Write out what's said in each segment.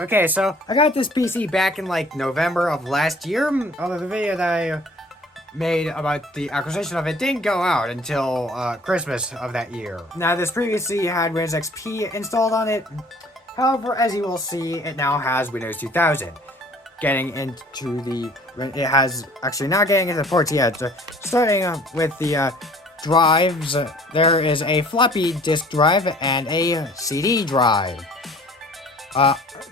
Okay, so I got this PC back in like November of last year. Although the video that I made about the acquisition of it didn't go out until Christmas of that year. Now, this previously had Windows XP installed on it. However, as you will see, it now has Windows 2000. Getting into the... It has... Actually, not getting into the ports yet. Starting with the drives, there is a floppy disk drive and a CD drive.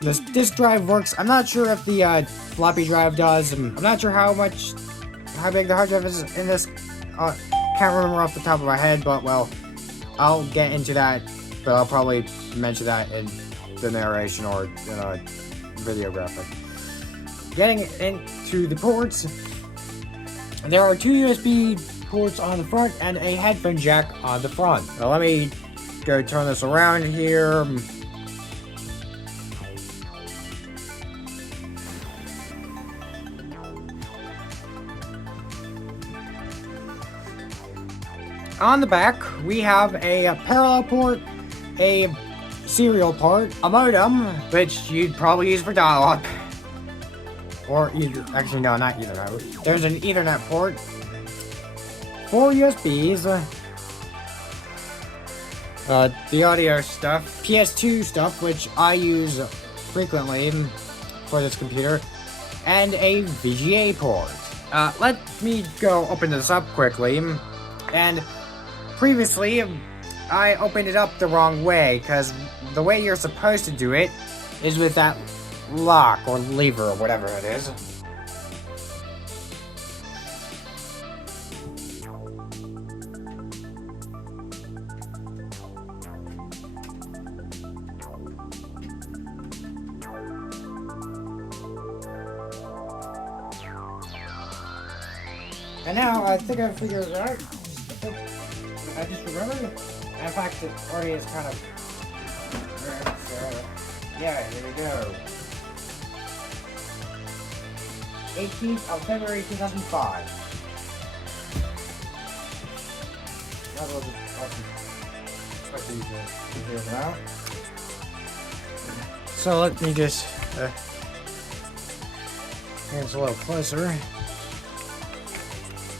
This disk drive works. I'm not sure if the floppy drive does. I'm not sure how big the hard drive is in this. Can't remember off the top of my head, but well, I'll get into that. But I'll probably mention that in the narration or in a video graphic. Getting into the ports, there are two USB ports on the front and a headphone jack on the front. Now let me go turn this around here. On the back, we have a parallel port, a serial port, a modem, which you'd probably use for dial-up. Or either, actually no, not Ethernet. There's an Ethernet port, 4 USBs, the audio stuff, PS2 stuff, which I use frequently for this computer, and a VGA port. Let me go open this up quickly, and previously, I opened it up the wrong way, because the way you're supposed to do it is with that lock or lever or whatever it is. And now, I think I figured it out. I just remembered. In fact, the already is kind of... yeah, here we go. 18th of February 2005. That was expect to use it now. So let me just bring this a little closer.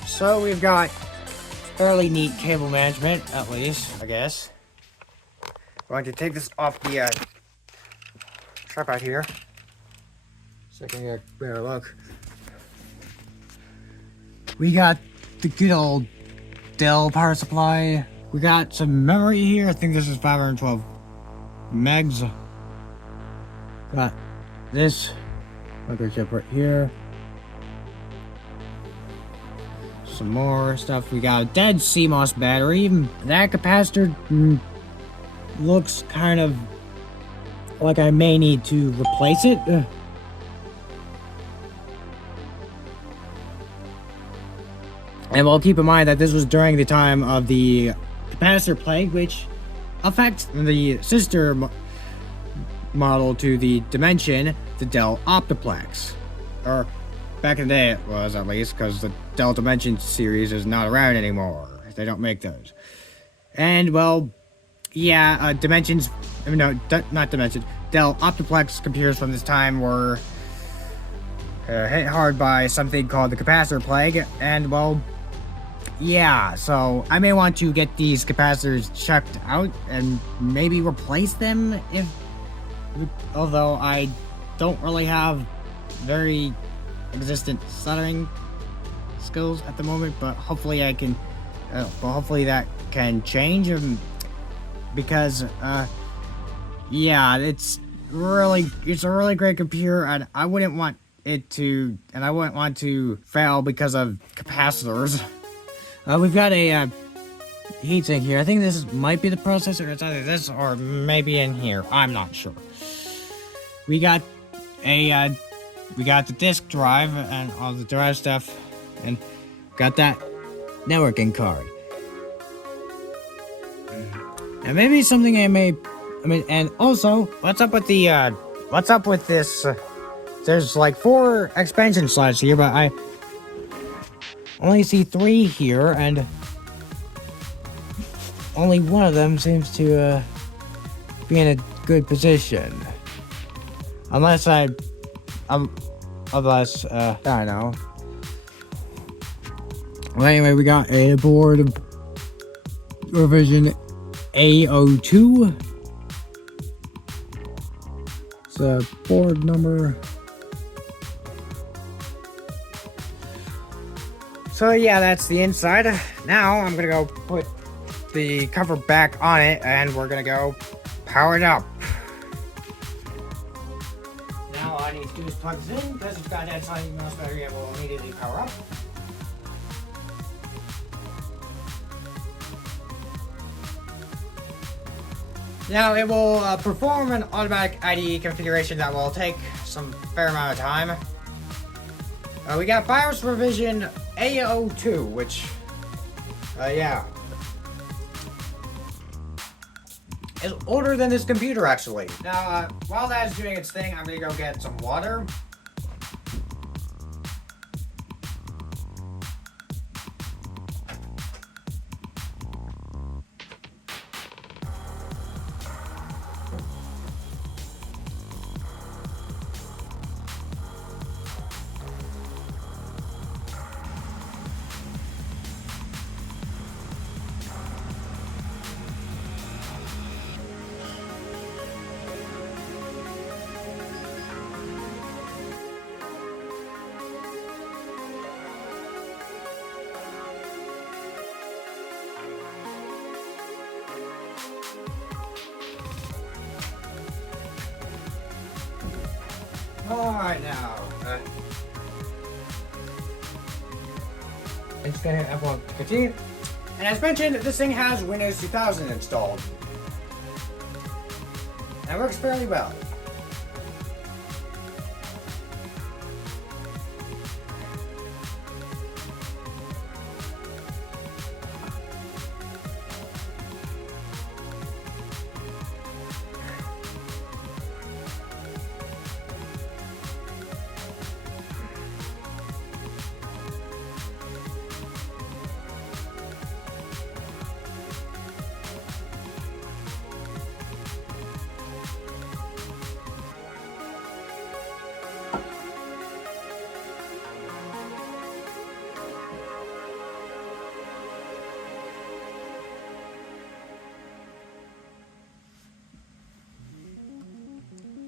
So we've got fairly neat cable management, at least, I guess. I'm going to take this off the tripod here, so I can get a better look. We got the good old Dell power supply. We got some memory here. I think this is 512 megs. Got this other chip right here. Some more stuff. We got a dead CMOS battery. That capacitor looks kind of like I may need to replace it. And we'll keep in mind that this was during the time of the capacitor plague, which affects the sister model to the Dimension, the Dell Optiplex. Or back in the day it was, at least, because the Dell Dimension series is not around anymore. They don't make those. And, well, yeah, Dimensions... No, not Dimension. Dell Optiplex computers from this time were hit hard by something called the capacitor plague. And, well, yeah, so I may want to get these capacitors checked out and maybe replace them if... Although I don't really have very existent soldering skills at the moment, but hopefully I can hopefully that can change, because yeah, it's a really great computer, and I wouldn't want it to fail because of capacitors. We've got a heatsink here. I think this might be the processor. It's either this or maybe in here. I'm not sure. We got the disk drive and all the drive stuff, and got that networking card. And maybe something and also, what's up with this? There's like 4 expansion slots here, but I only see 3 here, and only one of them seems to be in a good position. Unless I don't know. Well, anyway, we got a board revision A02. It's a board number. So yeah, that's the inside. Now I'm gonna go put the cover back on it, and we're gonna go power it up. Now all I need to do is plug this in, because it's got that solid mouse battery. It will immediately power up. Now it will perform an automatic IDE configuration that will take some fair amount of time. We got BIOS revision A02, which, yeah, is older than this computer actually. Now, while that's doing its thing, I'm gonna go get some water. Alright now, it's gonna hit F1 to continue. And as mentioned, this thing has Windows 2000 installed. And it works fairly well.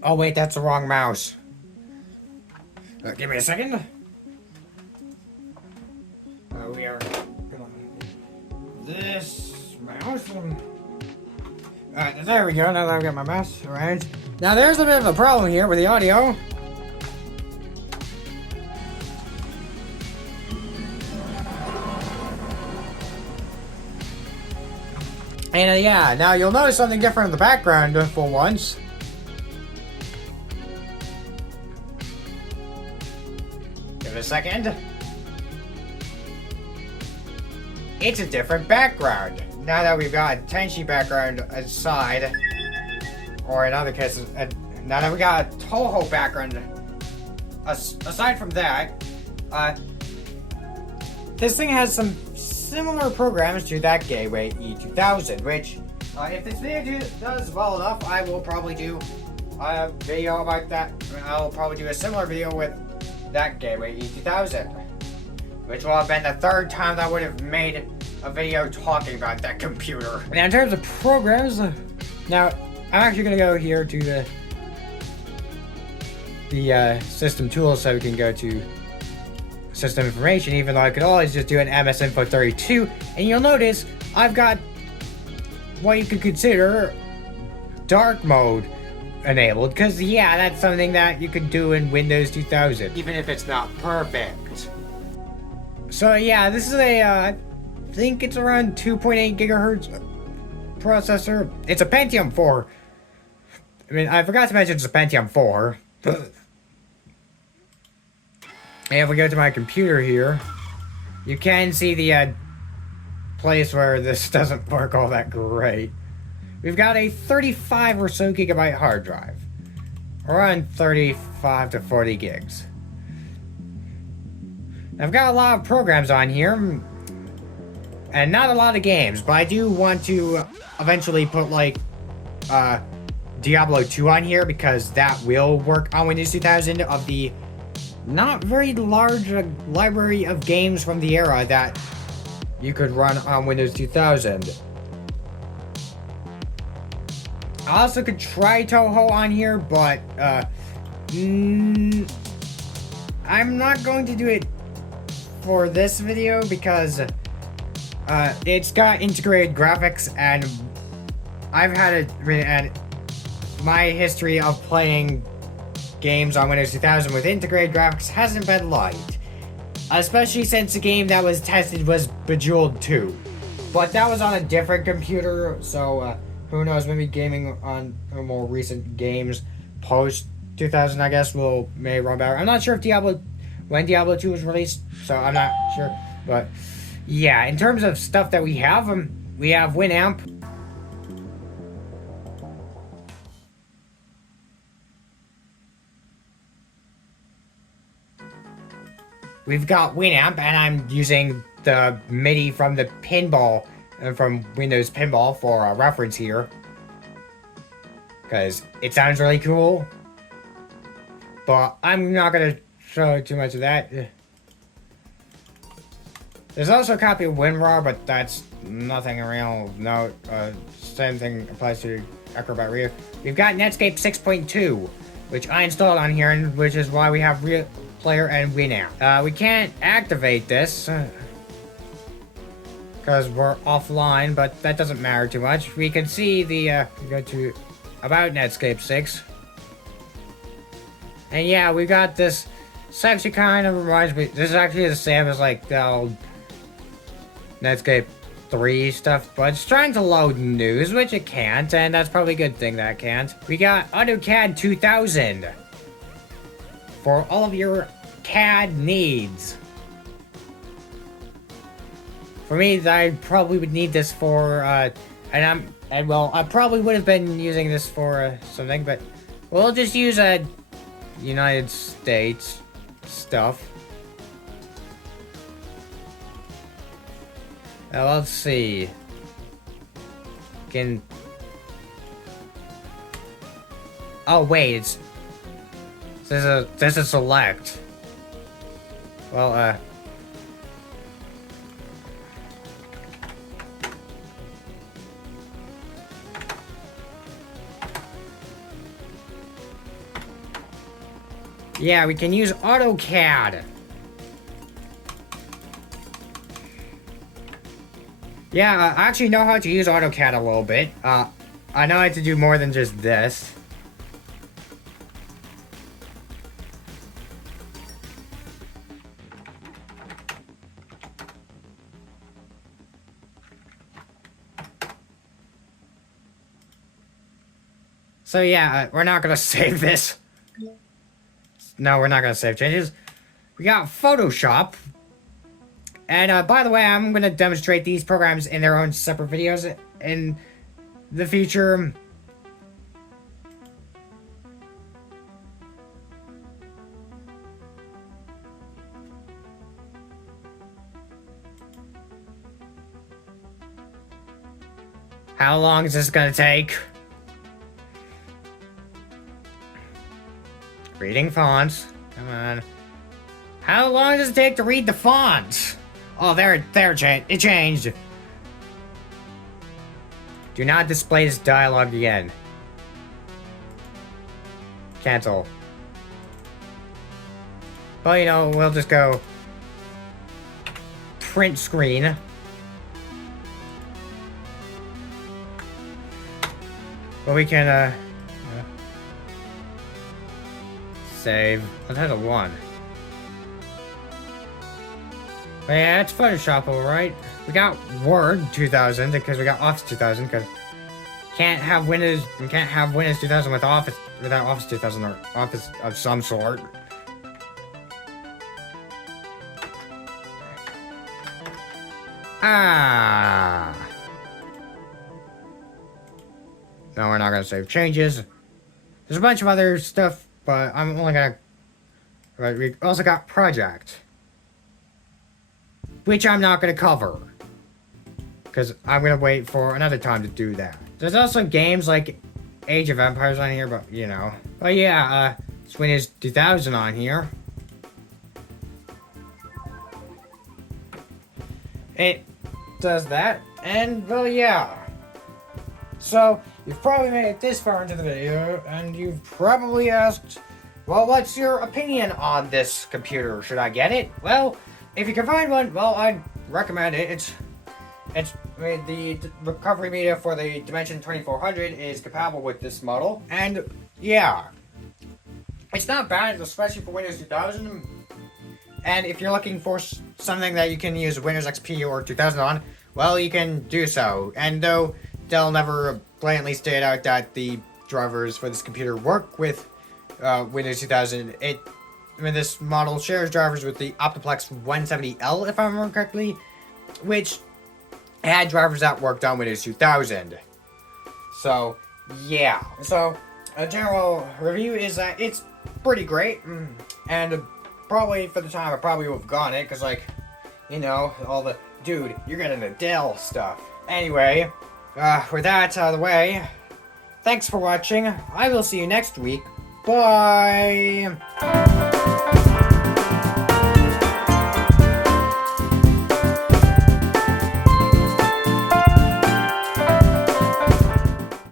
Oh wait, that's the wrong mouse. Give me a second. We are gonna this mouse. Alright, there we go. Now that I've got my mouse, alright. Now there's a bit of a problem here with the audio. And yeah, now you'll notice something different in the background for once. Give it a second. It's a different background. Now that we've got a Tenchi background aside, or in other cases, now that we got a Toho background, aside from that, this thing has some similar programs to that Gateway E2000, which, if this video does well enough, I will probably do a video about that. I'll probably do a similar video with that Gateway E2000, which will have been the third time that I would have made a video talking about that computer. Now, in terms of programs, now I'm actually gonna go here to the system tools, so we can go to system information, even though I could always just do an MS Info 32, and you'll notice I've got what you could consider dark mode enabled, because yeah, that's something that you could do in Windows 2000, even if it's not perfect. So yeah, this is a I think it's around 2.8 gigahertz processor. It's a Pentium 4. I mean, I forgot to mention it's a Pentium 4. And if we go to my computer here, you can see the place where this doesn't work all that great. We've got a 35 or so gigabyte hard drive. Around 35 to 40 gigs. I've got a lot of programs on here, and not a lot of games, but I do want to eventually put like Diablo 2 on here because that will work on Windows 2000 of the not very large library of games from the era that you could run on Windows 2000. I also could try Toho on here, but I'm not going to do it for this video because it's got integrated graphics, and I've had it, and my history of playing games on Windows 2000 with integrated graphics hasn't been light, especially since the game that was tested was Bejeweled 2, but that was on a different computer, so who knows, maybe gaming on more recent games post 2000, I guess, may run better. I'm not sure if when Diablo 2 was released, so I'm not sure, but yeah, in terms of stuff that we have Winamp. We've got Winamp, and I'm using the MIDI from the pinball, from Windows Pinball for a reference here. Because it sounds really cool. But I'm not going to show too much of that. There's also a copy of WinRAR, but that's nothing real note. Same thing applies to Acrobat Reader. We've got Netscape 6.2, which I installed on here, and which is why we have Real Player and Winamp. We can't activate this because we're offline, but that doesn't matter too much. We can see the go to About Netscape 6, and yeah, we got this. This actually kind of reminds me. This is actually the same as like the old Netscape 3 stuff, but it's trying to load news, which it can't, and that's probably a good thing that it can't. We got AutoCAD 2000 for all of your CAD needs. For me, I probably would need this for, I probably would have been using this for something, but we'll just use United States stuff. Now let's see. Oh wait, this is select. Well, yeah, we can use AutoCAD. Yeah, I actually know how to use AutoCAD a little bit. I know how to do more than just this. So yeah, we're not gonna save this. No, we're not gonna save changes. We got Photoshop. And by the way, I'm gonna demonstrate these programs in their own separate videos in the future. How long is this gonna take? Reading fonts. Come on. How long does it take to read the fonts? Oh, it changed. Do not display this dialogue again. Cancel. Well, you know, we'll just go print screen. But we can, save. Let's have a 1. But yeah, it's Photoshop, alright. We got Word 2000 because we got Office 2000 because you can't have Windows 2000 without Office 2000 or Office of some sort. No, we're not gonna save changes. There's a bunch of other stuff, but I'm only gonna. Right, we also got Project, which I'm not gonna cover because I'm gonna wait for another time to do that. There's also games like Age of Empires on here, but you know. But yeah, it's Windows 2000 on here. It does that, and well, yeah. So, you've probably made it this far into the video, and you've probably asked, well, what's your opinion on this computer? Should I get it? Well, if you can find one, well, I'd recommend it. The recovery media for the Dimension 2400 is compatible with this model, and yeah, it's not bad, especially for Windows 2000. And if you're looking for something that you can use Windows XP or 2000 on, well, you can do so. And though Dell never blatantly stated out that the drivers for this computer work with Windows 2000, this model shares drivers with the Optiplex 170L, if I remember correctly, which had drivers that worked on Windows 2000. So, yeah. So, a general review is that it's pretty great, and probably for the time I probably would have gotten it, because, like, you know, all the, dude, you're getting the Dell stuff. Anyway, with that out of the way, thanks for watching. I will see you next week. Bye!